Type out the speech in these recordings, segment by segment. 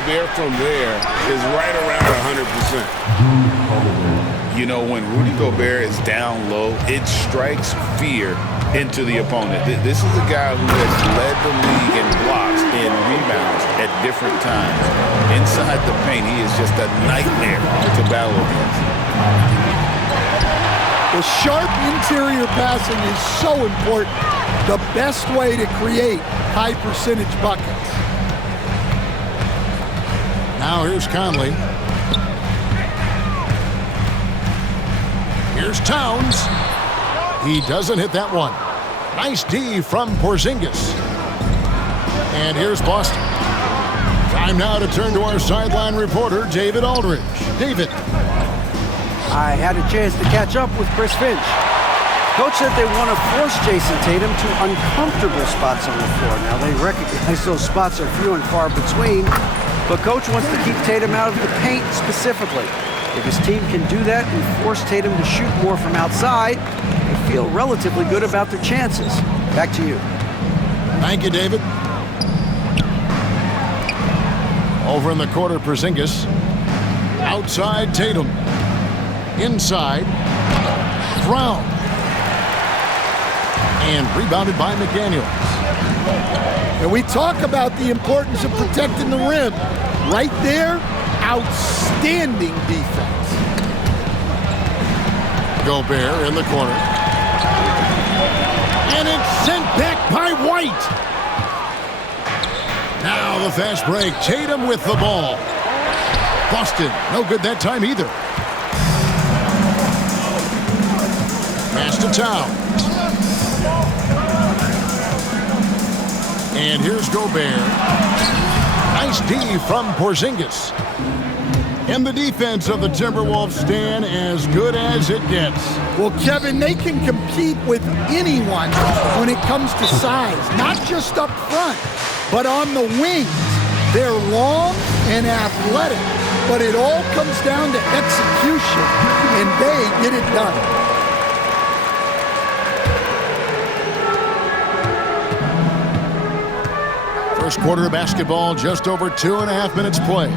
Gobert from there is right around 100%. You know, when Rudy Gobert is down low, it strikes fear into the opponent. This is a guy who has led the league in blocks and rebounds at different times. Inside the paint, he is just a nightmare to battle against. The sharp interior passing is so important. The best way to create high percentage buckets. Now here's Conley. Here's Towns. He doesn't hit that one. Nice D from Porzingis. And here's Boston. Time now to turn to our sideline reporter, David Aldridge. David. I had a chance to catch up with Chris Finch. Coach said they want to force Jason Tatum to uncomfortable spots on the floor. Now, they recognize those spots are few and far between, but Coach wants to keep Tatum out of the paint specifically. If his team can do that and force Tatum to shoot more from outside, they feel relatively good about their chances. Back to you. Thank you, David. Over in the corner, Porzingis. Outside, Tatum. Inside, Brown. And rebounded by McDaniels. And we talk about the importance of protecting the rim. Right there, outstanding defense. Gobert in the corner. And it's sent back by White. Now the fast break. Tatum with the ball. Boston, no good that time either. Pass to Towns. And here's Gobert. Nice D from Porzingis. And the defense of the Timberwolves stand as good as it gets. Well, Kevin, they can compete with anyone when it comes to size, not just up front, but on the wings. They're long and athletic, but it all comes down to execution, and they get it done. First quarter of basketball, just over 2.5 minutes play.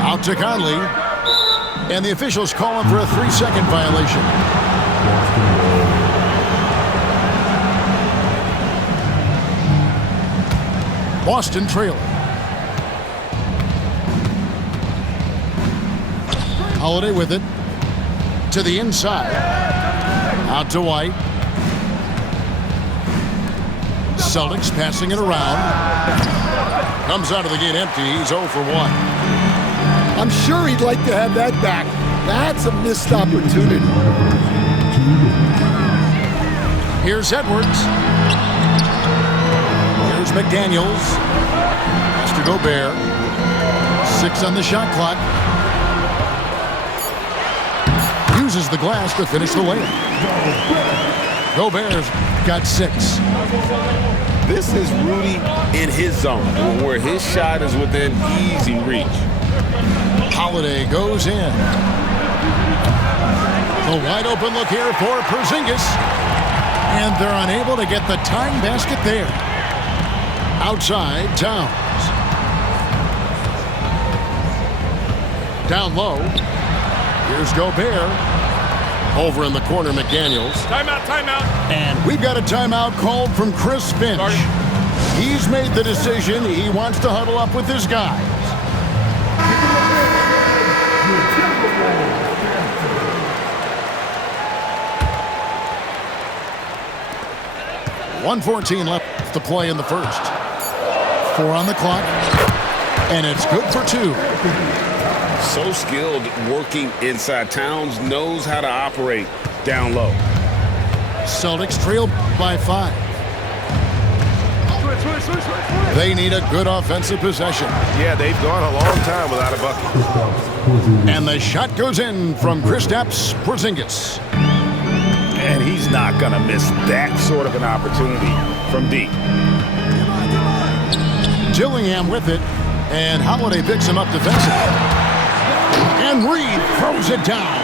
Out to Conley. And the officials call him for a 3-second violation. Boston trailing. Holiday with it. To the inside. Out to White. Celtics passing it around. Comes out of the gate empty. He's 0 for 1. I'm sure he'd like to have that back. That's a missed opportunity. Here's Edwards. Here's McDaniels. Has to Gobert. 6 on the shot clock. Uses the glass to finish the layup. Gobert's got 6. This is Rudy in his zone, where his shot is within easy reach. Holiday goes in. The wide open look here for Porzingis. And they're unable to get the tying basket there. Outside, Towns. Down low. Here's Gobert. Over in the corner, McDaniels. Timeout, timeout. And we've got a timeout called from Chris Finch. He's made the decision. He wants to huddle up with his guys. .114 left to play in the first. 4 on the clock. And it's good for 2. So skilled working inside. Towns knows how to operate down low. Celtics trail by 5. They need a good offensive possession. Yeah, they've gone a long time without a bucket. And the shot goes in from Kristaps Porzingis. And he's not going to miss that sort of an opportunity from deep. Dillingham with it. And Holiday picks him up defensively. And Reed throws it down.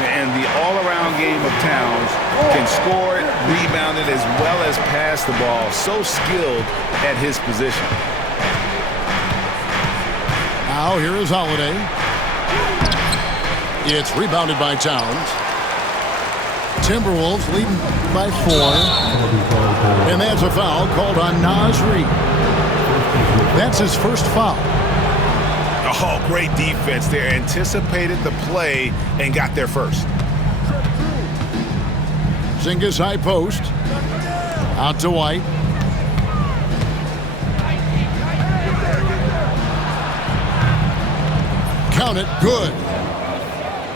And the all-around game of Towns can score it, rebound it, as well as pass the ball. So skilled at his position. Now here is Holiday. It's rebounded by Towns. Timberwolves leading by 4. And that's a foul called on Naz Reid. That's his first foul. Oh, great defense there. Anticipated the play and got there first. Porzingis high post. Out to White. Count it. Good.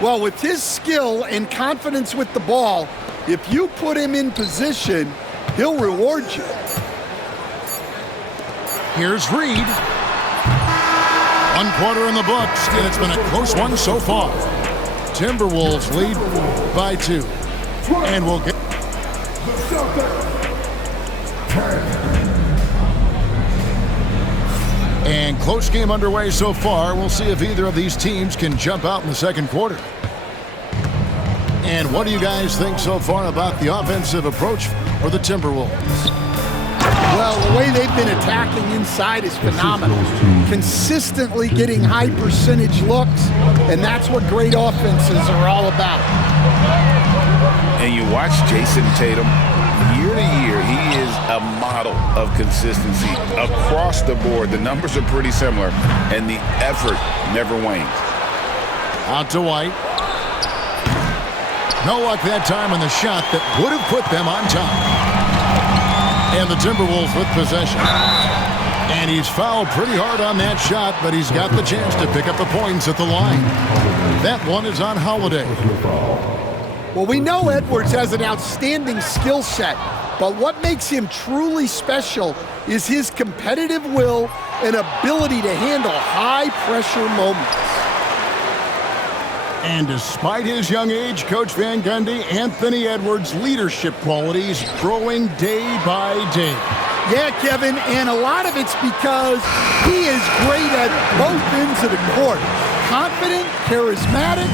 Well, with his skill and confidence with the ball, if you put him in position, he'll reward you. Here's Reid. 1 quarter in the books, and it's been a close one so far. Timberwolves lead by 2. And we'll get... And close game underway so far. We'll see if either of these teams can jump out in the second quarter. And what do you guys think so far about the offensive approach for the Timberwolves? Well, the way they've been attacking inside is phenomenal. Consistently getting high percentage looks, and that's what great offenses are all about. And you watch Jason Tatum, year to year, he is a model of consistency across the board. The numbers are pretty similar, and the effort never wanes. Out to White. No luck that time on the shot that would have put them on top. And the Timberwolves with possession. And he's fouled pretty hard on that shot, but he's got the chance to pick up the points at the line. That one is on Holiday. Well, we know Edwards has an outstanding skill set, but what makes him truly special is his competitive will and ability to handle high-pressure moments. And despite his young age, Coach Van Gundy, Anthony Edwards' leadership qualities growing day by day. Yeah, Kevin, and a lot of it's because he is great at both ends of the court. Confident, charismatic,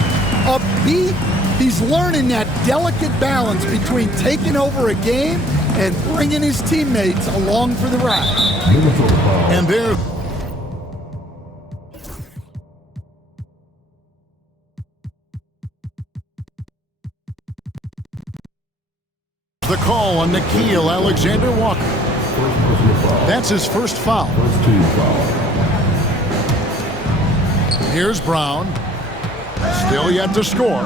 upbeat. He's learning that delicate balance between taking over a game and bringing his teammates along for the ride. And there... the call on Nickeil Alexander-Walker. That's his first foul. Here's Brown. Still yet to score.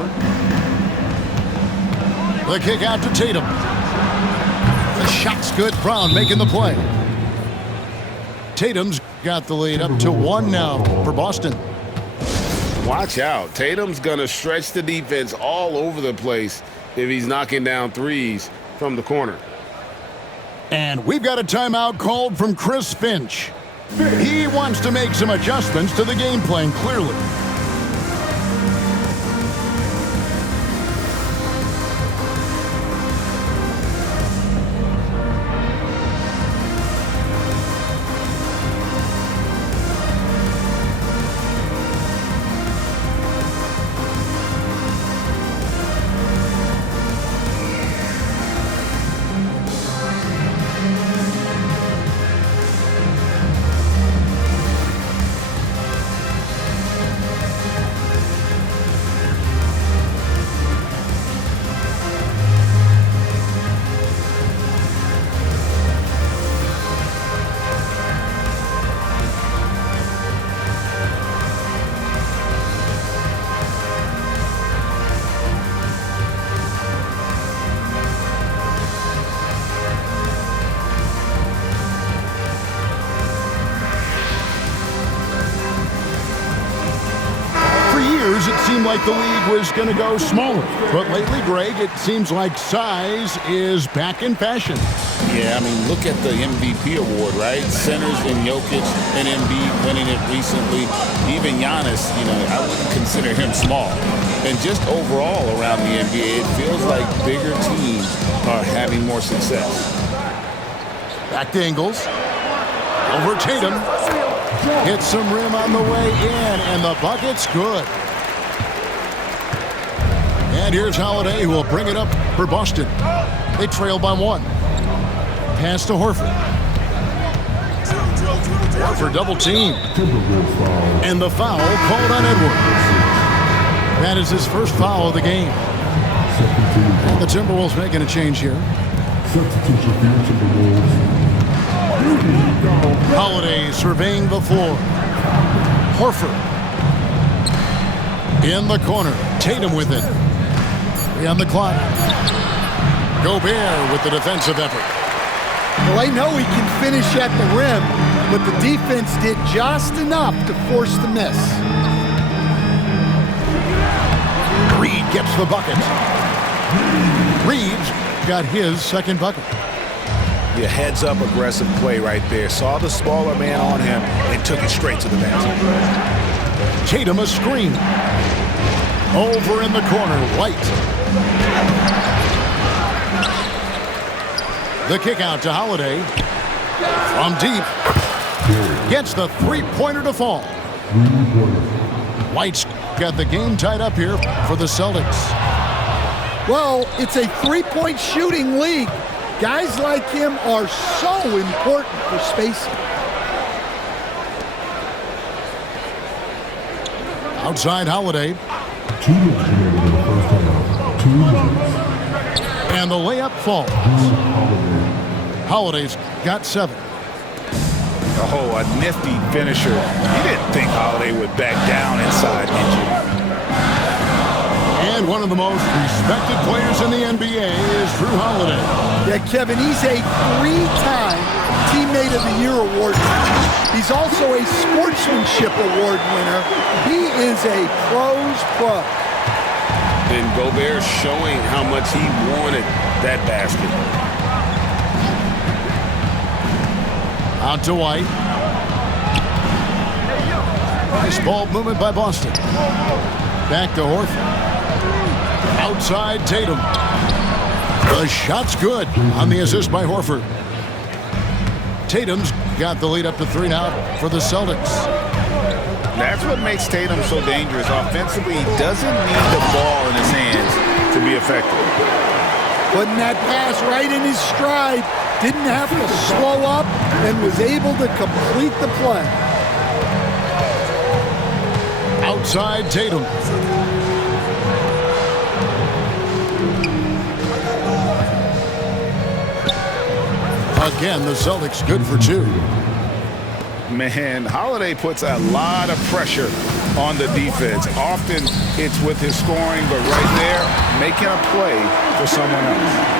The kick out to Tatum. The shot's good. Brown making the play. Tatum's got the lead up to 1 now for Boston. Watch out. Tatum's going to stretch the defense all over the place if he's knocking down threes from the corner. And we've got a timeout called from Chris Finch. He wants to make some adjustments to the game plan, clearly. It seemed like the league was going to go smaller. But lately, Greg, it seems like size is back in fashion. Yeah, I mean, look at the MVP award, right? Centers and Jokic and Embiid winning it recently. Even Giannis, I wouldn't consider him small. And just overall around the NBA, it feels like bigger teams are having more success. Back to Ingles. Over Tatum. Hits some rim on the way in, and the bucket's good. And here's Holiday, who will bring it up for Boston. They trail by 1. Pass to Horford. Horford double team. And the foul called on Edwards. That is his first foul of the game. And the Timberwolves making a change here. Holiday surveying the floor. Horford in the corner. Tatum with it. 3 on the clock. Gobert with the defensive effort. Well, they know he can finish at the rim, but the defense did just enough to force the miss. Reed gets the bucket. Reeves got his second bucket. Yeah, heads-up aggressive play right there. Saw the smaller man on him and took it straight to the basket. Tatum a screen. Over in the corner, White. The kick out to Holiday. From deep. Gets the three-pointer to fall. White's got the game tied up here for the Celtics. Well, it's a three-point shooting league. Guys like him are so important for spacing. Outside Holiday. 2 minutes remaining in the first half. 2 minutes. And the layup falls. Holiday's got 7. Oh, a nifty finisher. You didn't think Holiday would back down inside, did you? And one of the most respected players in the NBA is Drew Holiday. Yeah, Kevin, he's a 3-time Teammate of the Year award winner. He's also a Sportsmanship Award winner. He is a pro's pro. And Gobert showing how much he wanted that basket. Out to White. Nice ball movement by Boston. Back to Horford. Outside Tatum. The shot's good on the assist by Horford. Tatum's got the lead up to 3 now for the Celtics. That's what makes Tatum so dangerous. Offensively, he doesn't need the ball in his hands to be effective. Putting that pass right in his stride. Didn't have to slow up and was able to complete the play. Outside Tatum. Again, the Celtics good for 2. Man, Holiday puts a lot of pressure on the defense. Often it's with his scoring, but right there, making a play for someone else.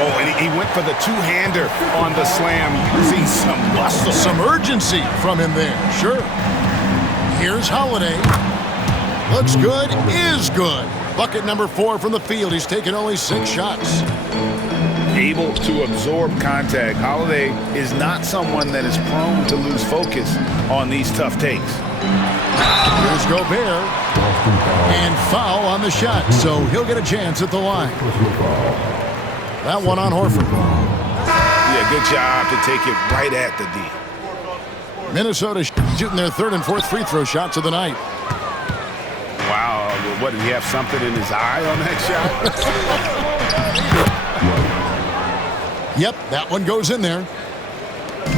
Oh, and he went for the two-hander on the slam, using some muscle. Some urgency from him there, sure. Here's Holiday. Looks good, is good. Bucket number 4 from the field. He's taken only 6 shots. Able to absorb contact. Holiday is not someone that is prone to lose focus on these tough takes. Here's Gobert. And foul on the shot, so he'll get a chance at the line. That one on Horford. Yeah, good job to take it right at the D. Minnesota shooting their 3rd and 4th free throw shots of the night. Wow, what, did he have something in his eye on that shot? Yep, that one goes in there.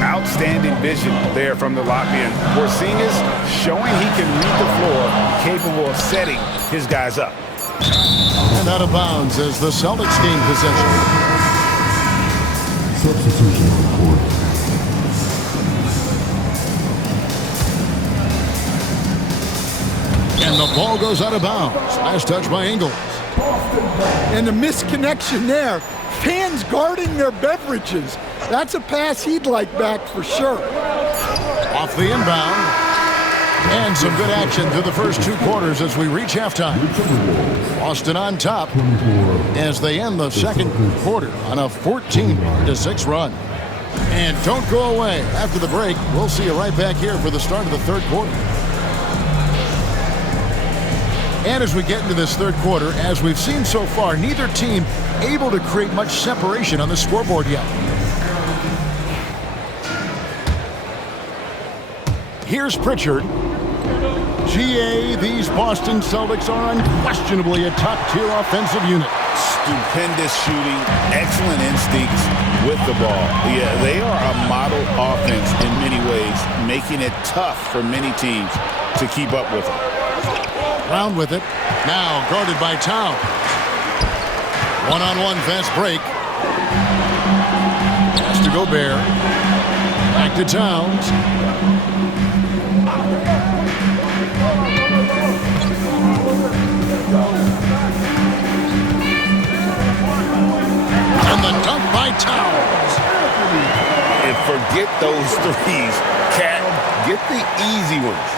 Outstanding vision there from the Latvian. Porzingis showing he can read the floor, capable of setting his guys up. And out of bounds as the Celtics gain possession. Substitution on the court. And the ball goes out of bounds. Last touch by Ingles. And the misconnection there. Fans guarding their beverages. That's a pass he'd like back for sure. Off the inbound. And some good action through the first 2 quarters as we reach halftime. Boston on top as they end the second quarter on a 14-6 run. And don't go away. After the break, we'll see you right back here for the start of the 3rd quarter. And as we get into this 3rd quarter, as we've seen so far, neither team able to create much separation on the scoreboard yet. Here's Pritchard. GA, these Boston Celtics are unquestionably a top-tier offensive unit. Stupendous shooting, excellent instincts with the ball. Yeah, they are a model offense in many ways making it tough for many teams to keep up with him. Brown with it. Now guarded by Towns. One-on-one fast break. Pass to Gobert. Back to Towns. And the dunk by Towns. And forget those threes, Cat. Get the easy ones.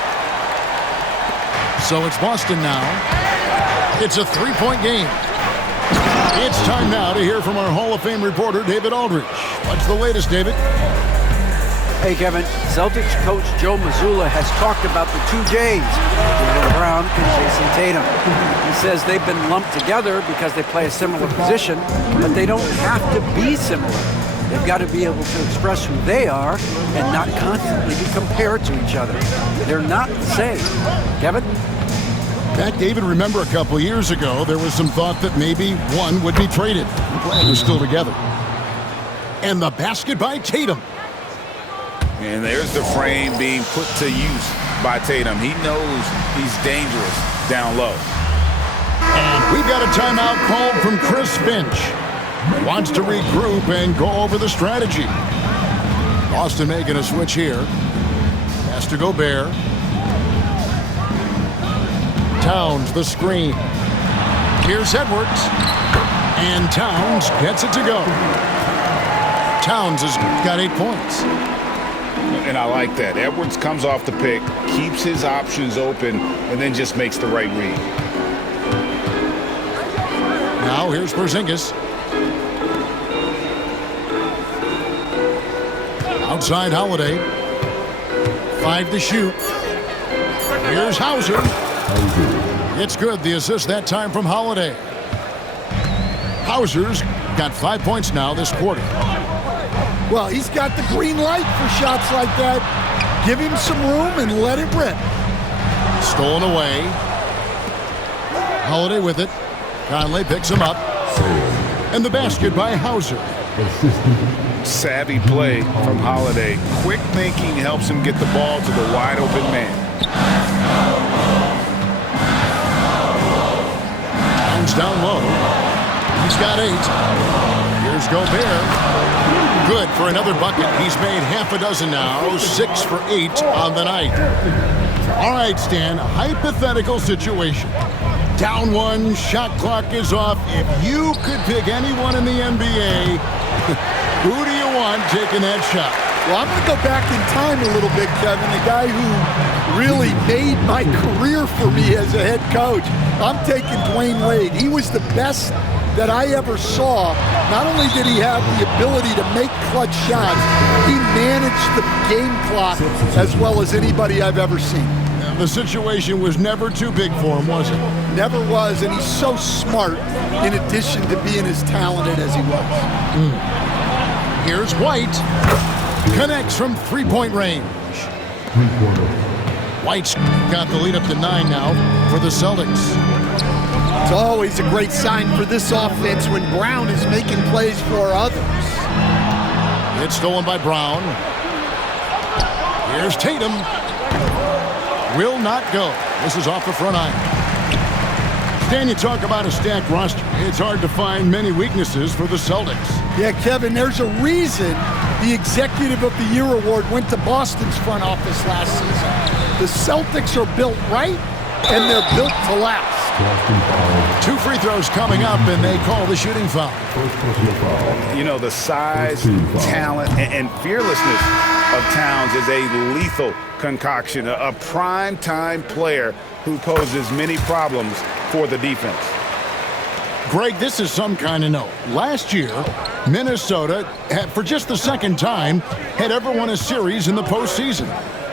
So it's Boston now. It's a three-point game. It's time now to hear from our Hall of Fame reporter, David Aldridge. What's the latest, David? Hey, Kevin. Celtics coach Joe Mazzulla has talked about the two J's, Jaylen Brown and Jason Tatum. He says they've been lumped together because they play a similar position, but they don't have to be similar. They've got to be able to express who they are and not constantly be compared to each other. They're not the same. Kevin? Back, David, remember a couple of years ago, there was some thought that maybe one would be traded. Glad they're still together. And the basket by Tatum. And there's the frame being put to use by Tatum. He knows he's dangerous down low. And we've got a timeout called from Chris Finch. Wants to regroup and go over the strategy. Boston making a switch here. Has to Gobert. Towns the screen. Here's Edwards. And Towns gets it to go. Towns has got 8 points. And I like that. Edwards comes off the pick, keeps his options open, and then just makes the right read. Now here's Porzingis. Outside Holiday. 5 to shoot. Here's Hauser. It's good. The assist that time from Holiday. Hauser's got 5 points now this quarter. Well, he's got the green light for shots like that. Give him some room and let it rip. Stolen away. Holiday with it. Conley picks him up. And the basket by Hauser. Savvy play from Holiday. Quick thinking helps him get the ball to the wide open man. Towns down low. He's got 8. Here's Gobert. Good for another bucket. He's made half a dozen now. 6 for 8 on the night. All right, Stan, hypothetical situation. Down 1, shot clock is off. If you could pick anyone in the NBA, who do you want taking that shot? Well, I'm going to go back in time a little bit, Kevin. The guy who really made my career for me as a head coach. I'm taking Dwayne Wade. He was the best that I ever saw. Not only did he have the ability to make clutch shots, he managed the game clock as well as anybody I've ever seen. The situation was never too big for him, was it? Never was, and he's so smart in addition to being as talented as he was. Here's White. Connects from three-point range. White's got the lead up to 9 now for the Celtics. It's always a great sign for this offense when Brown is making plays for others. It's stolen by Brown. Here's Tatum. Will not go. This is off the front iron. Stan, you talk about a stacked roster. It's hard to find many weaknesses for the Celtics. Yeah, Kevin, there's a reason the Executive of the Year award went to Boston's front office last season. The Celtics are built right, and they're built to last. 2 free throws coming up, and they call the shooting foul. You know, the size, talent, and fearlessness of Towns is a lethal concoction, a prime-time player who poses many problems for the defense. Greg, this is some kind of note. Last year, Minnesota, for just the second time, had ever won a series in the postseason.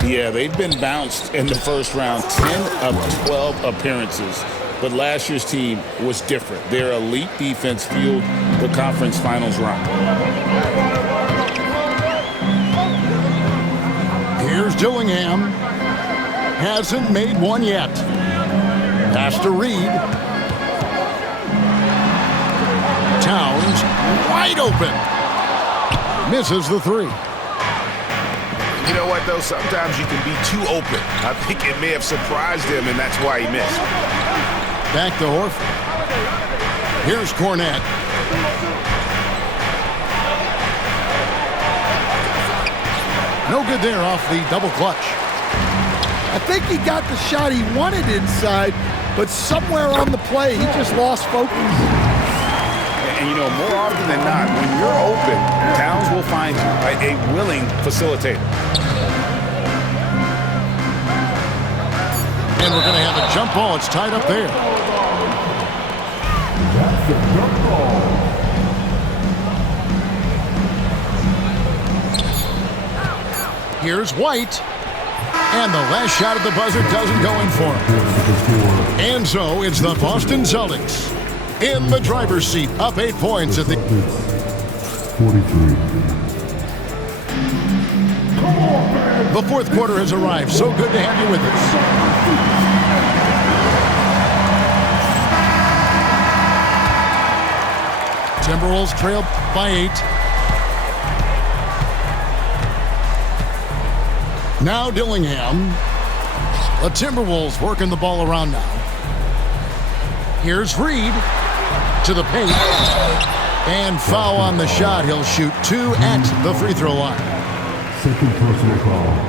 Yeah, they've been bounced in the first round 10 of 12 appearances. But last year's team was different. Their elite defense fueled the conference finals run. Here's Dillingham. Hasn't made one yet. Pass to Reed. Towns wide open. Misses the 3. You know what, though? Sometimes you can be too open. I think it may have surprised him, and that's why he missed. Back to Horford. Here's Cornette. No good there off the double clutch. I think he got the shot he wanted inside, but somewhere on the play, he just lost focus. And, you know, more often than not, when you're open, Towns will find you, a willing facilitator. And we're going to have a jump ball. It's tied up there. That's a jump ball. Here's White. And the last shot at the buzzer doesn't go in for him. And so it's the Boston Celtics in the driver's seat, up 8 points at the... 43. The fourth quarter has arrived. So good to have you with us. Timberwolves trail by 8. Now Dillingham. The Timberwolves working the ball around now. Here's Reed to the paint. And foul on the shot. He'll shoot 2 at the free throw line. Second personal foul.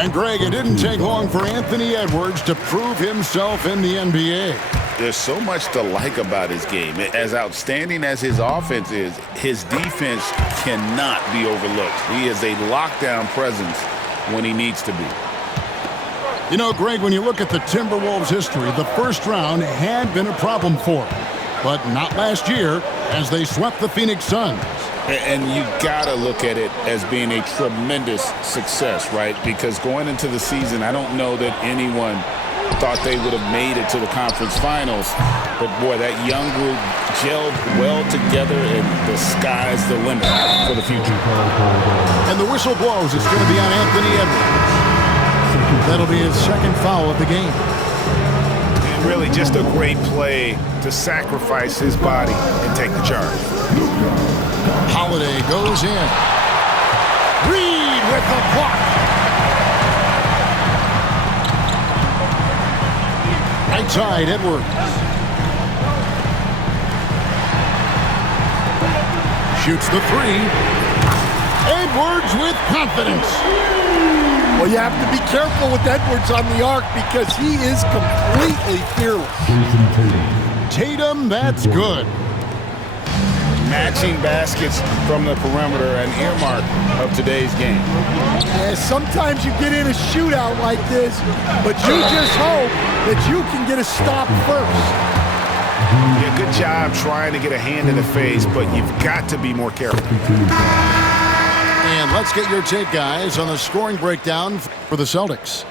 And Greg, it didn't take long for Anthony Edwards to prove himself in the NBA. There's so much to like about his game. As outstanding as his offense is, his defense cannot be overlooked. He is a lockdown presence when he needs to be. You know, Greg, when you look at the Timberwolves' history, the first round had been a problem for them. But not last year, as they swept the Phoenix Suns. And you gotta look at it as being a tremendous success, right? Because going into the season, I don't know that anyone thought they would have made it to the conference finals. But boy, that young group gelled well together, and the sky's the limit for the future. And the whistle blows. It's going to be on Anthony Edwards. That'll be his second foul of the game. And really just a great play to sacrifice his body and take the charge. Holiday goes in. Reed with the block. Right side, Edwards. Shoots the 3. Edwards with confidence. Well, you have to be careful with Edwards on the arc because he is completely fearless. Jason Tatum. Tatum, that's good. Matching baskets from the perimeter, an earmark of today's game. Sometimes you get in a shootout like this, but you just hope that you can get a stop first. Yeah, good job trying to get a hand in the face, but you've got to be more careful. And let's get your take, guys, on the scoring breakdown for the Celtics.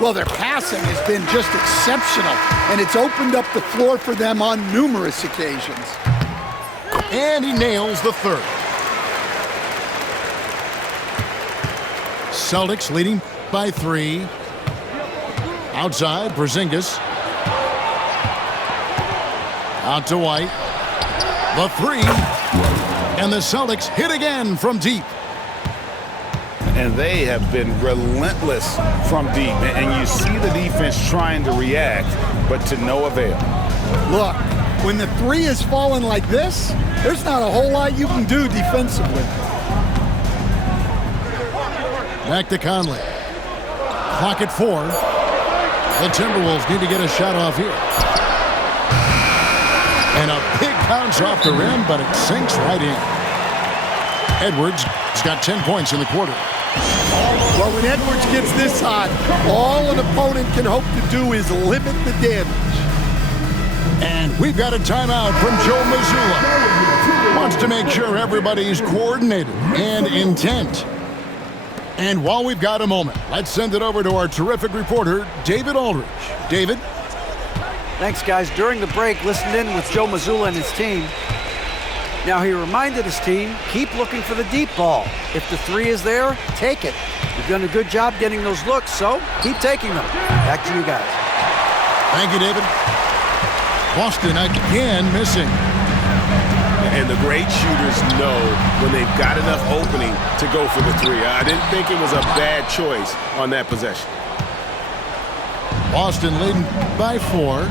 Well, their passing has been just exceptional, and it's opened up the floor for them on numerous occasions. And he nails the third. Celtics leading by 3. Outside, Porzingis. Out to White. The 3. And the Celtics hit again from deep. And they have been relentless from deep. And you see the defense trying to react, but to no avail. Look, when the 3 is falling like this, there's not a whole lot you can do defensively. Back to Conley. Clock at 4. The Timberwolves need to get a shot off here. And a big bounce off the rim, but it sinks right in. Edwards has got 10 points in the quarter. Well, when Edwards gets this hot, all an opponent can hope to do is limit the damage. And we've got a timeout from Joe Mazzulla. Wants to make sure everybody's coordinated and intent. And while we've got a moment, let's send it over to our terrific reporter, David Aldridge. David? Thanks, guys. During the break, listened in with Joe Mazzulla and his team. Now, he reminded his team, keep looking for the deep ball. If the 3 is there, take it. You've done a good job getting those looks, so keep taking them. Back to you guys. Thank you, David. Boston again missing. And the great shooters know when they've got enough opening to go for the three. I didn't think it was a bad choice on that possession. Boston leading by 4.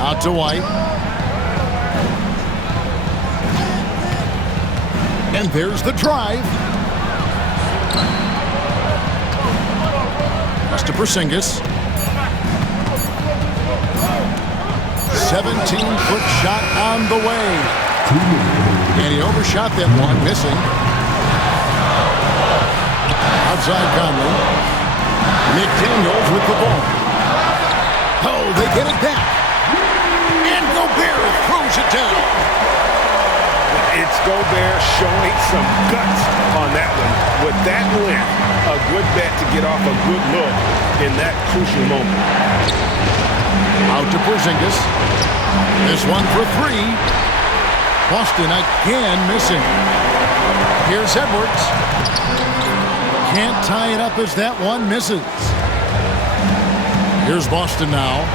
Out to White. And there's the drive. Pass to Porzingis. 17-foot shot on the way. And he overshot that one, missing. Outside Conley. McDaniels with the ball. Oh, they get it back. And Gobert throws it down. It's Gobert showing some guts on that one. With that win, a good bet to get off a good look in that crucial moment. Out to Porzingis. This one for 3. Boston again missing. Here's Edwards. Can't tie it up as that one misses. Here's Boston now.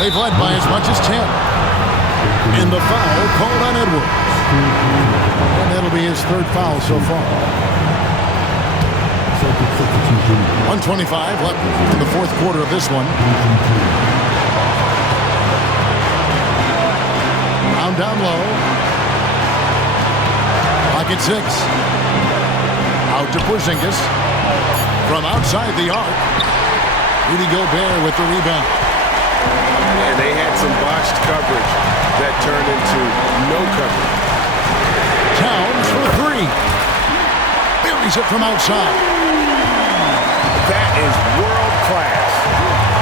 They've led by as much as 10. And the foul called on Edwards. And that'll be his 3rd foul so far. 1:25 left in the 4th quarter of this one. Down low. Pocket 6. Out to Porzingis. From outside the arc. Rudy Gobert with the rebound. And they had some botched coverage that turned into no coverage. Towns for 3. Buries it from outside. That is world class.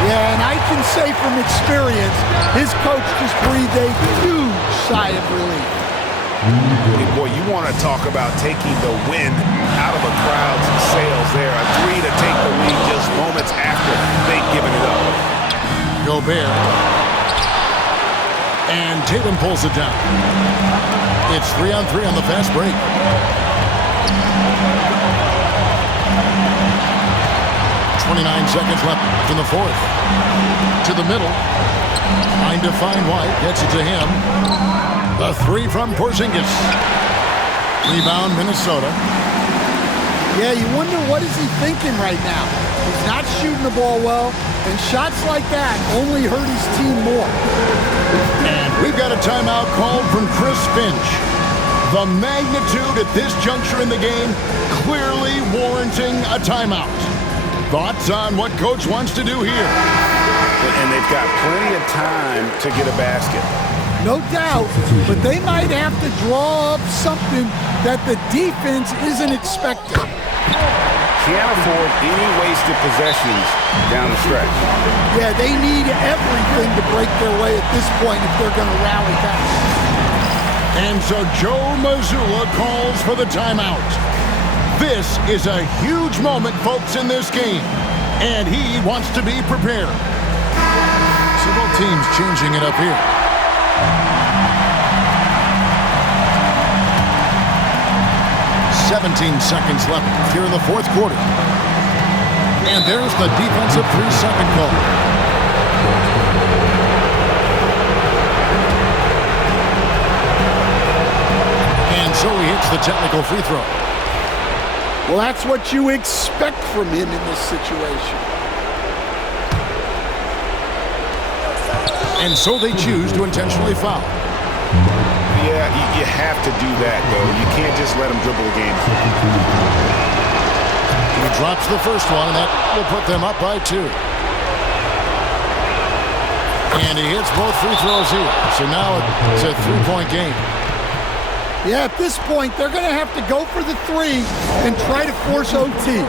Yeah, and I can say from experience, his coach just breathed a huge sigh of relief. Hey, boy, you want to talk about taking the wind out of a crowd's sails there. A 3 to take the lead just moments after they've given it up. Gobert. And Tatum pulls it down. It's 3-on-3 on the fast break. Seconds left in the 4th. To the middle. Trying to find White. Gets it to him. The 3 from Porzingis. Rebound, Minnesota. Yeah, you wonder what is he thinking right now. He's not shooting the ball well, and shots like that only hurt his team more. And we've got a timeout called from Chris Finch. The magnitude at this juncture in the game clearly warranting a timeout. Thoughts on what Coach wants to do here? And they've got plenty of time to get a basket. No doubt, but they might have to draw up something that the defense isn't expecting. Can't afford any wasted possessions down the stretch. Yeah, they need everything to break their way at this point if they're going to rally back. And so Joe Mazzulla calls for the timeout. This is a huge moment, folks, in this game, and he wants to be prepared. So both teams changing it up here. "17 seconds left here in the 4th quarter. And there's the defensive 3-second call. And so he hits the technical free throw. Well, that's what you expect from him in this situation. And so they choose to intentionally foul. Yeah, you have to do that, though. You can't just let him dribble a game. He drops the first one, and that will put them up by 2. And he hits both free throws here. So now it's a 3-point game. Yeah, at this point, they're going to have to go for the 3 and try to force OT.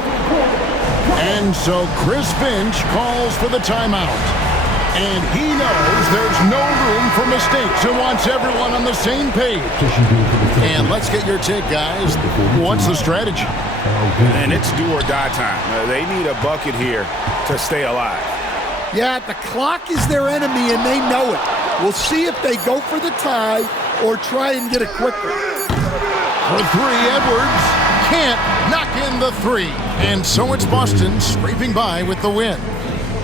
And so Chris Finch calls for the timeout. And he knows there's no room for mistakes and wants everyone on the same page. And let's get your take, guys. What's the strategy? And it's do or die time. They need a bucket here to stay alive. Yeah, the clock is their enemy, and they know it. We'll see if they go for the tie or try and get it quicker. For 3, Edwards can't knock in the 3. And so it's Boston scraping by with the win.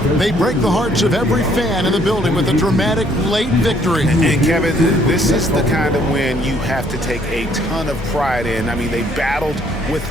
They break the hearts of every fan in the building with a dramatic late victory. And Kevin, this is the kind of win you have to take a ton of pride in. I mean, they battled with